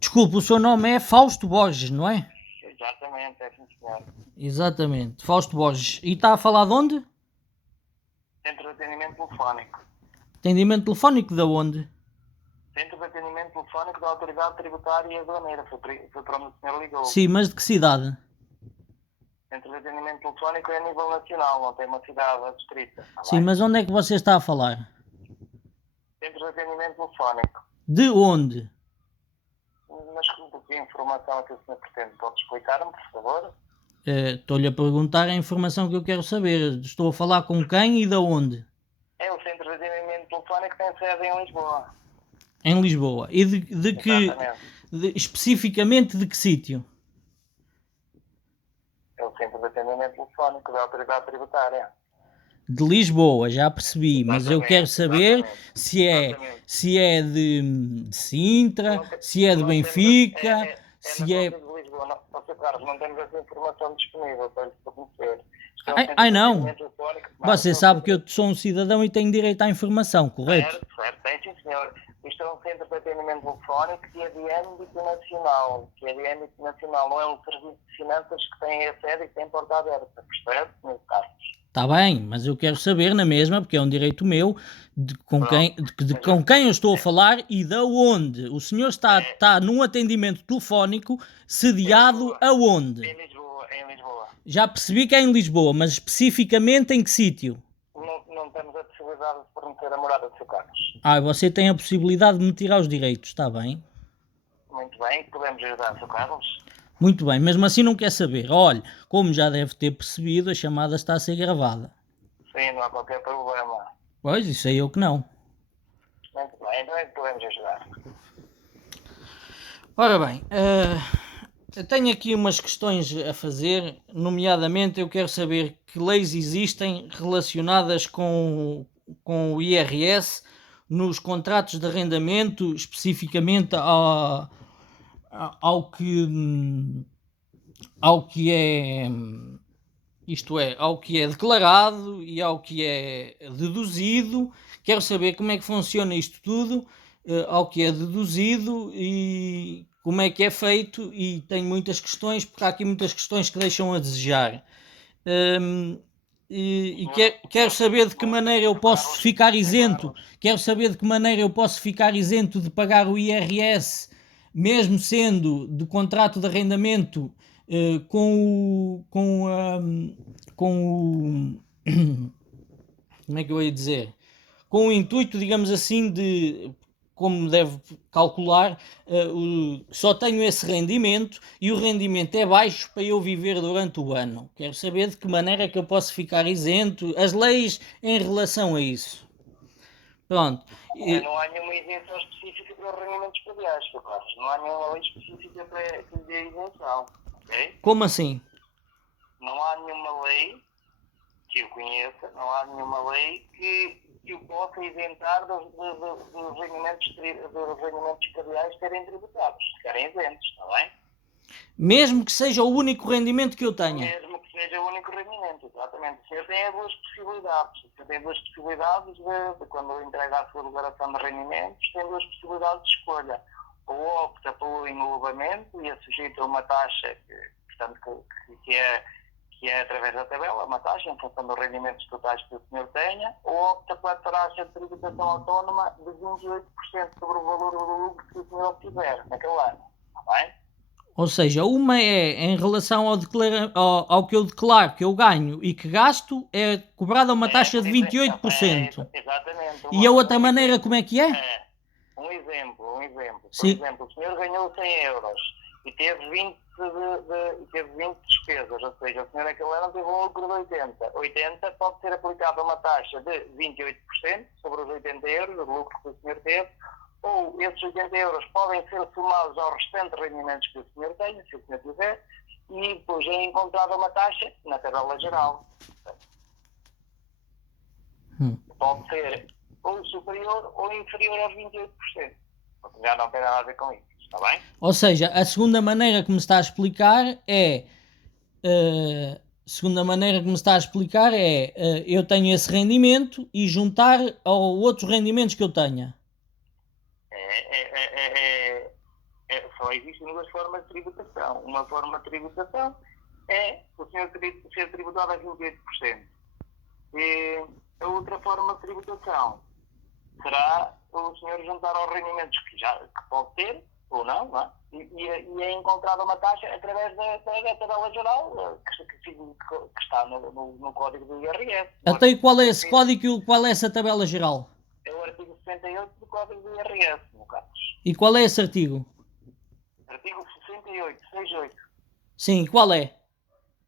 Desculpe, o seu nome é Fausto Borges, não é? Exatamente, é sim senhor. Exatamente, Fausto Borges. E está a falar de onde? Centro de atendimento telefónico. Atendimento telefónico de onde? Centro de atendimento telefónico da Autoridade Tributária e Aduaneira. Foi para onde o senhor ligou. Sim, mas de que cidade? Centro de atendimento telefónico é a nível nacional, não tem uma cidade adstrita. Sim, mas onde é que você está a falar? Centro de atendimento telefónico. De onde? Mas que informação é que o senhor pretende? Pode explicar-me, por favor? Estou-lhe a perguntar a informação que eu quero saber. Estou a falar com quem e de onde? É o Centro de atendimento telefónico que tem sede em Lisboa. Em Lisboa. E de que... especificamente de que sítio? É o Centro de atendimento telefónico da Autoridade Tributária. De Lisboa, já percebi, mas eu quero saber se é de Sintra, se é de Benfica, se é... de Lisboa. Não, Sr. Carlos, não temos essa informação disponível para lhe fornecer. Ai não, você sabe que eu sou um cidadão e tenho direito à informação, correto? Certo, tem sim senhor. Isto é um centro de atendimento telefónico que é de âmbito nacional. Não é um serviço de finanças que tem a sede e que tem porta aberta. Percebe, Sr. Carlos? Está bem, mas eu quero saber na mesma, porque é um direito meu, com quem eu estou a falar e de onde. O senhor está num atendimento telefónico sediado aonde? Em Lisboa. Já percebi que é em Lisboa, mas especificamente em que sítio? Não temos a possibilidade de fornecer a morada do Sr. Carlos. Você tem a possibilidade de me tirar os direitos, está bem? Muito bem, podemos ajudar, Sr. Carlos? Muito bem, mesmo assim não quer saber. Olhe, como já deve ter percebido, a chamada está a ser gravada. Sim, não há qualquer problema. Pois, isso aí eu que não. Muito bem, então é que podemos ajudar. Ora bem, eu tenho aqui umas questões a fazer, nomeadamente eu quero saber que leis existem relacionadas com o IRS nos contratos de arrendamento, especificamente ao que é, isto é, ao que é declarado e ao que é deduzido. Quero saber como é que funciona isto tudo, ao que é deduzido e como é que é feito, e tenho muitas questões, porque há aqui muitas questões que deixam a desejar. Quero saber de que maneira eu posso ficar isento. Quero saber de que maneira eu posso ficar isento de pagar o IRS, mesmo sendo de contrato de arrendamento, com o como é que eu ia dizer? Com o intuito, digamos assim, de, como deve calcular, só tenho esse rendimento e o rendimento é baixo para eu viver durante o ano. Quero saber de que maneira é que eu posso ficar isento, as leis em relação a isso. Pronto. Não há nenhuma isenção específica para os rendimentos prediais, Sr. Carlos. Não há nenhuma lei específica para que lhe dê isenção. Ok? Como assim? Não há nenhuma lei que eu conheça, não há nenhuma lei que o possa isentar dos rendimentos prediais serem tributados, serem isentos, está bem? Mesmo que seja o único rendimento que eu tenha. Mesmo que seja o único rendimento, exatamente. O senhor tem duas possibilidades. O senhor tem duas possibilidades de quando entrega a sua declaração de rendimentos, tem duas possibilidades de escolha. Ou opta pelo englobamento e é sujeito a uma taxa que é através da tabela, uma taxa em função dos rendimentos totais que o senhor tenha, ou opta pela taxa de tributação autónoma de 28% sobre o valor do lucro que o senhor obtiver naquele ano. Está bem? Ou seja, uma é em relação ao que eu declaro que eu ganho e que gasto, é cobrada uma taxa de 28%. Exatamente. E a outra maneira como é que é? Um exemplo. Sim. Por exemplo, o senhor ganhou 100 euros e teve 20 despesas, ou seja, o senhor naquele ano teve um lucro de 80. 80 pode ser aplicada uma taxa de 28% sobre os 80 euros, o lucro que o senhor teve, ou esses 80 euros podem ser somados aos restantes rendimentos que o senhor tenha, se o senhor tiver, e depois é encontrada uma taxa na tabela geral. Pode ser ou superior ou inferior aos 28%. Já não tem nada a ver com isso, está bem? Ou seja, a segunda maneira que me está a explicar é... eu tenho esse rendimento e juntar a outros rendimentos que eu tenha. Só existem duas formas de tributação. Uma forma de tributação é o senhor ser tributado a 28%. E a outra forma de tributação será o senhor juntar aos rendimentos que pode ter, ou não, não é? E é encontrada uma taxa através da tabela geral que está no código do IRS. Até e qual é esse código e qual é essa tabela geral? É o artigo 68 do código do IRS, meu Carlos. E qual é esse artigo? Artigo 68. Sim, qual é?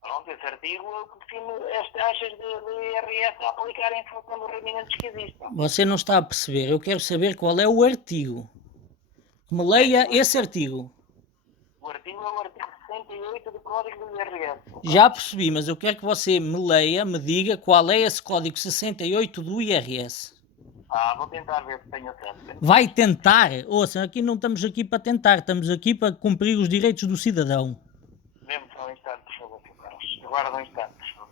Pronto, esse artigo define as taxas de IRS a aplicar em função dos rendimentos que existam. Você não está a perceber. Eu quero saber qual é o artigo. Me leia esse artigo. O artigo é o artigo 68 do código do IRS. Já percebi, mas eu quero que você me leia, me diga qual é esse código 68 do IRS. Vou tentar ver se tenho certo. Vai tentar? Ouça, aqui não estamos aqui para tentar, estamos aqui para cumprir os direitos do cidadão. Dê-me só um instante, por favor, Carlos. Aguarda um instante, por favor.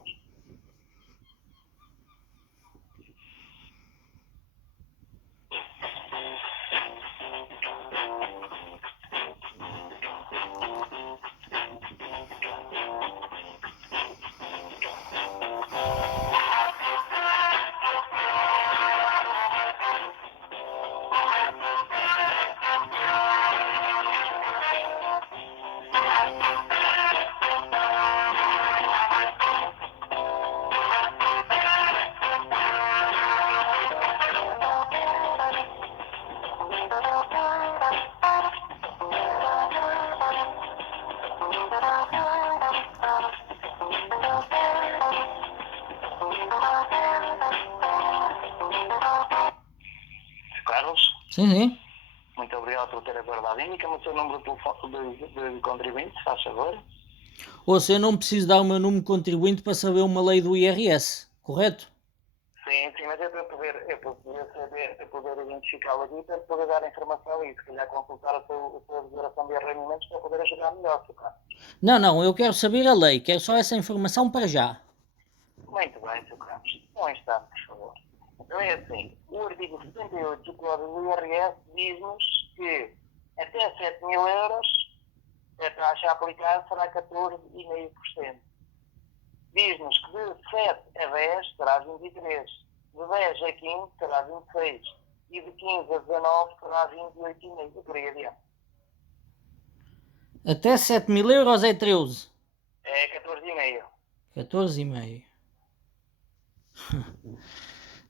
Carlos, Sim. muito obrigado por ter aguardado. Indica-me o seu número de telefone de contribuinte, se faz favor. Ouça, eu não preciso dar o meu número de contribuinte para saber uma lei do IRS, correto? Sim, mas é para poder identificá-lo aqui, para poder dar informação e se calhar consultar a sua declaração de rendimentos para poder ajudar melhor, Sr. Carlos. Não, eu quero saber a lei, quero só essa informação para já. Muito bem, Sr. Carlos. Um instante, por favor. Então é assim, o artigo 78 do Código do IRS diz-nos que até 7 mil euros a taxa a aplicar será 14,5%. Diz-nos que de 7 a 10 será 23%, de 10 a 15 será 26% e de 15 a 19 será 28,5%. Eu queria adiante. Até 7 mil euros é 13. É 14,5%. 14,5.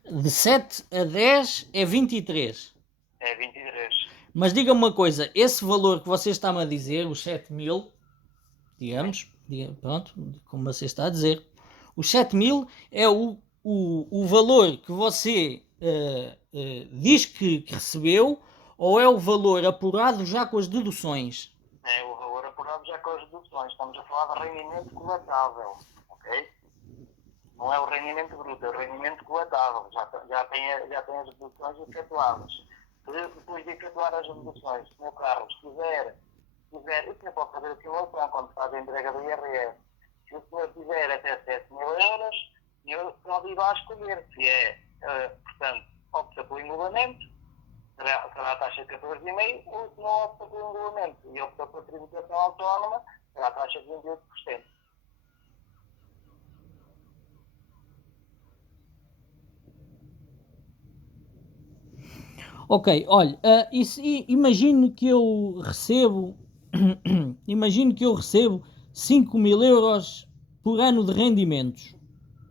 De 7 a 10 é 23. É 23%. Mas diga-me uma coisa, esse valor que você está-me a dizer, os 7 mil, digamos, pronto, como você está a dizer, os 7 mil é o valor que você diz que recebeu, ou é o valor apurado já com as deduções? É o valor apurado já com as deduções. Estamos a falar de rendimento coletável, ok? Não é o rendimento bruto, é o rendimento coletável. Já tem as deduções efetuadas. Depois de efetuar as deduções, se o meu Carlos quiser, o senhor pode fazer a simulação quando faz a entrega do IRS. Se o senhor tiver até 7 mil euros, o senhor pode ir lá escolher se é, portanto, opta pelo englobamento, será a taxa de 14,5%, ou se não opta pelo englobamento e opta pela tributação autónoma, será a taxa de 28%. Ok, olha, imagine que eu recebo, imagine que eu recebo 5 mil euros por ano de rendimentos,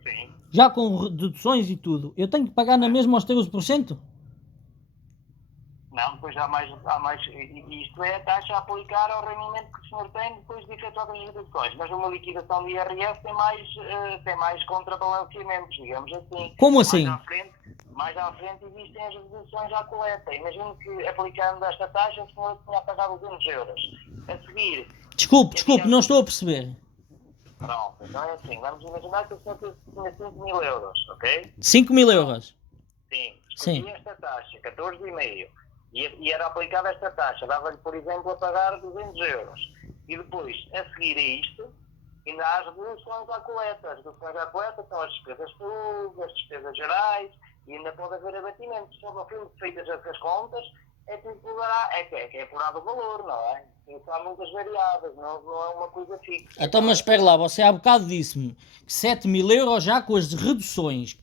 Sim. já com deduções e tudo. Eu tenho que pagar na mesma aos 13%? Não, depois há mais, isto é a taxa a aplicar ao rendimento que o senhor tem depois de efetuar as deduções. Mas uma liquidação de IRS tem mais contrabalanceamentos, digamos assim. Como assim? Mais à frente existem as deduções à coleta. Imagino que aplicando esta taxa o senhor tinha a pagar 200 euros. A seguir... Desculpe, não estou a perceber. Pronto, então é assim, vamos imaginar que o senhor tinha 5 mil euros, ok? 5 mil euros? Sim. Sim. Escolhi esta taxa, 14,5. E era aplicada esta taxa, dava-lhe, por exemplo, a pagar 200 euros. E depois, a seguir a isto, ainda há as deduções à coleta. As deduções à coleta são as despesas públicas, as despesas gerais, e ainda pode haver abatimentos. Só no fim de feitas essas contas, é que é apurado o valor, não é? Isso há muitas variáveis, não é uma coisa fixa. Então, mas espera lá, você há bocado disse-me que 7.000 euros já com as reduções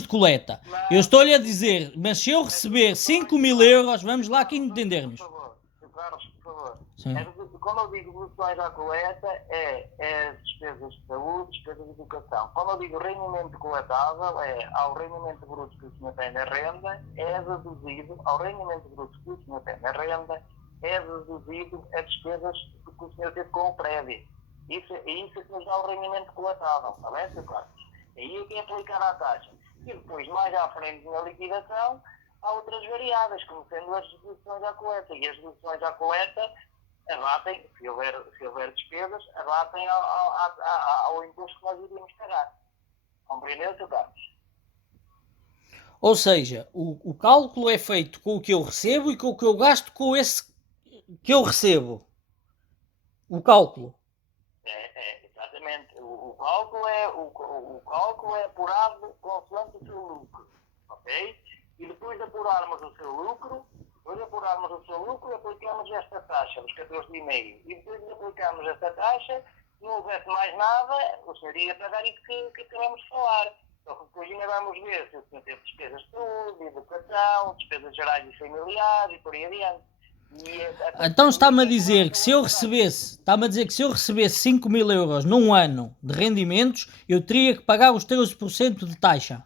de coleta. Eu estou-lhe a dizer, mas se eu receber 5.000 euros, vamos lá aqui entendermos. Por favor, Carlos, por favor. Sim. Quando eu digo reduções à coleta, é despesas de saúde, despesas de educação. Quando eu digo rendimento coletável, é ao rendimento bruto que o senhor tem na renda, é deduzido, ao rendimento bruto que o senhor tem na renda, é deduzido as despesas que o senhor teve com o prédio. Isso é que nos dá o rendimento coletável, está bem, Sr. Carlos? Aí é que é aplicar a taxa. E depois, mais à frente na liquidação, há outras variáveis, como sendo as deduções à coleta. E as deduções à coleta abatem, se houver despesas, abatem ao imposto que nós iríamos pagar. Compreendeu, Sr. Carlos? Ou seja, o cálculo é feito com o que eu recebo e com o que eu gasto com esse que eu recebo. O cálculo. Exatamente. O cálculo é apurado consoante o seu lucro. Ok? E depois de apurarmos o seu lucro, aplicamos esta taxa, os 14,5. E depois de aplicarmos esta taxa, se não houvesse mais nada, o senhor ia pagar isso que acabamos de falar. Só que depois ainda vamos ver se o senhor teve despesas de saúde, educação, despesas gerais e familiares e por aí adiante. Então está-me a dizer que se eu recebesse 5.000 euros num ano de rendimentos, eu teria que pagar os 13% de taxa.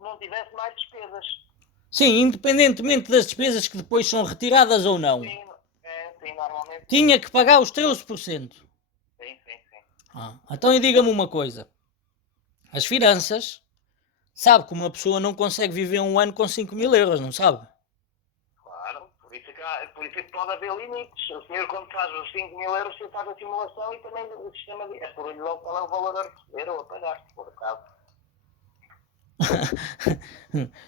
Não tivesse mais despesas. Sim, independentemente das despesas que depois são retiradas ou não. Sim, normalmente. Tinha que pagar os 13%. Sim. Então diga-me uma coisa. As finanças, sabe que uma pessoa não consegue viver um ano com 5.000 euros, não sabe? Claro, por isso é que pode haver limites. O senhor, quando faz os 5.000 euros, você faz a simulação e também o sistema é por logo qual é o valor a receber ou a pagar, se for o caso.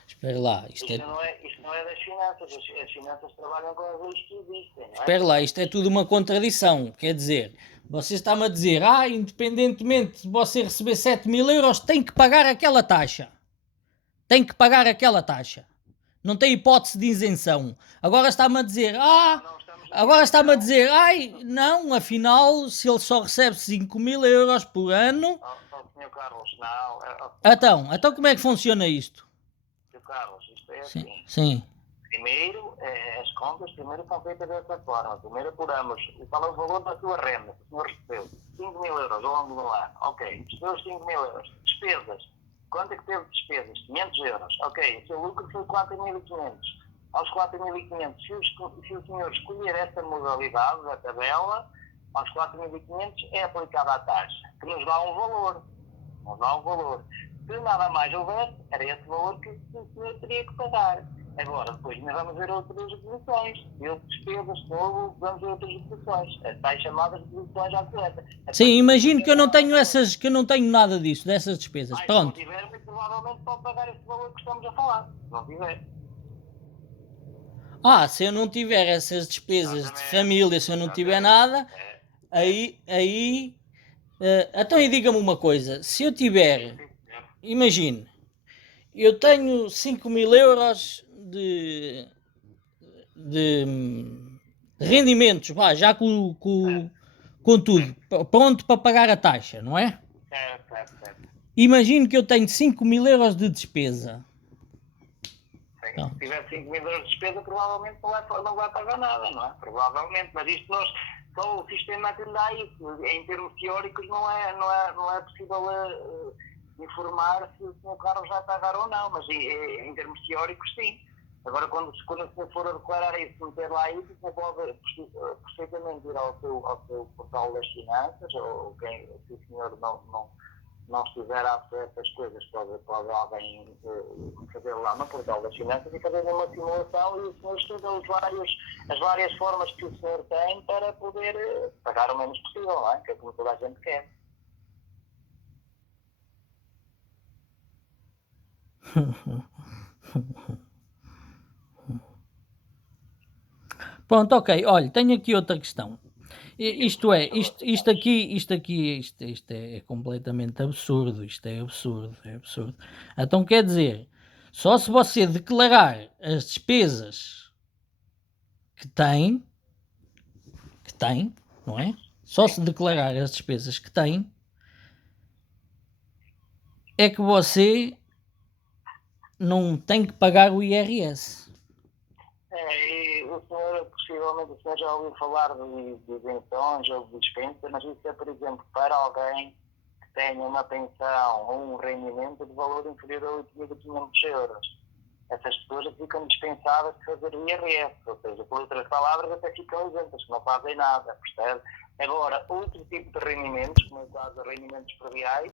Espera lá, isto não é das finanças. As finanças trabalham com as leis que existem. Não é? Espera lá, isto é tudo uma contradição. Quer dizer, você está-me a dizer, independentemente de você receber 7.000 euros, tem que pagar aquela taxa. Não tem hipótese de isenção. Agora está-me a dizer, não, afinal, se ele só recebe 5.000 euros por ano... Sr. Carlos, não... Então como é que funciona isto? Sr. Carlos, isto é Sim, assim. sim. Primeiro, as contas são feitas dessa forma. Primeiro apuramos qual é o valor da sua renda. O senhor recebeu 5.000 euros ao longo do ano. Ok, recebeu os 5.000 euros. Despesas. Quanto é que teve de despesas? 500 euros. Ok, o seu lucro foi 4.500. Aos 4.500, se o senhor escolher essa modalidade da tabela, aos 4.500 é aplicada a taxa, que nos dá um valor. Se nada mais houvesse, era esse valor que o senhor teria que pagar. Agora, depois ainda vamos ver outras deduções. Despesas, vamos ver outras deduções. As tais chamadas deduções à coleta. Sim, imagino que eu não tenho nada disso, dessas despesas. Pronto. Se não tiver, provavelmente pode pagar esse valor que estamos a falar. Se não tiver. Se eu não tiver essas despesas de família, se eu não tiver nada, aí então diga-me uma coisa, se eu tiver, imagine, eu tenho 5.000 euros de rendimentos, já com tudo, pronto para pagar a taxa, não é? Certo. Imagino que eu tenho 5.000 euros de despesa. Se tiver 5.000 euros de despesa, provavelmente não vai pagar nada, não é? Provavelmente, mas isto só o sistema que lhe dá isso. Em termos teóricos não é possível informar se o Sr. Carlos vai pagar ou não, mas em termos teóricos sim. Agora, quando o senhor for a declarar isso, meter lá isso, o senhor pode perfeitamente ir ao seu portal das finanças, ou se o senhor não estiver apto a essas coisas, pode alguém fazer lá no portal das finanças e fazer uma simulação e o senhor estuda as várias formas que o senhor tem para poder pagar o menos possível, não é? Que é como toda a gente quer. Pronto, ok. Olha, tenho aqui outra questão. Isto é completamente absurdo. Isto é absurdo. Então quer dizer, só se você declarar as despesas que tem, não é? Só se declarar as despesas que tem, é que você não tem que pagar o IRS. E o senhor, possivelmente, o senhor já ouviu falar de isenções ou de dispensa, mas isso é, por exemplo, para alguém que tenha uma pensão ou um rendimento de valor inferior a 8.500 euros. Essas pessoas ficam dispensadas de fazer o IRS, ou seja, por outras palavras, até ficam isentas, que não fazem nada, percebe? Agora, outro tipo de rendimentos, como é o caso de rendimentos previais,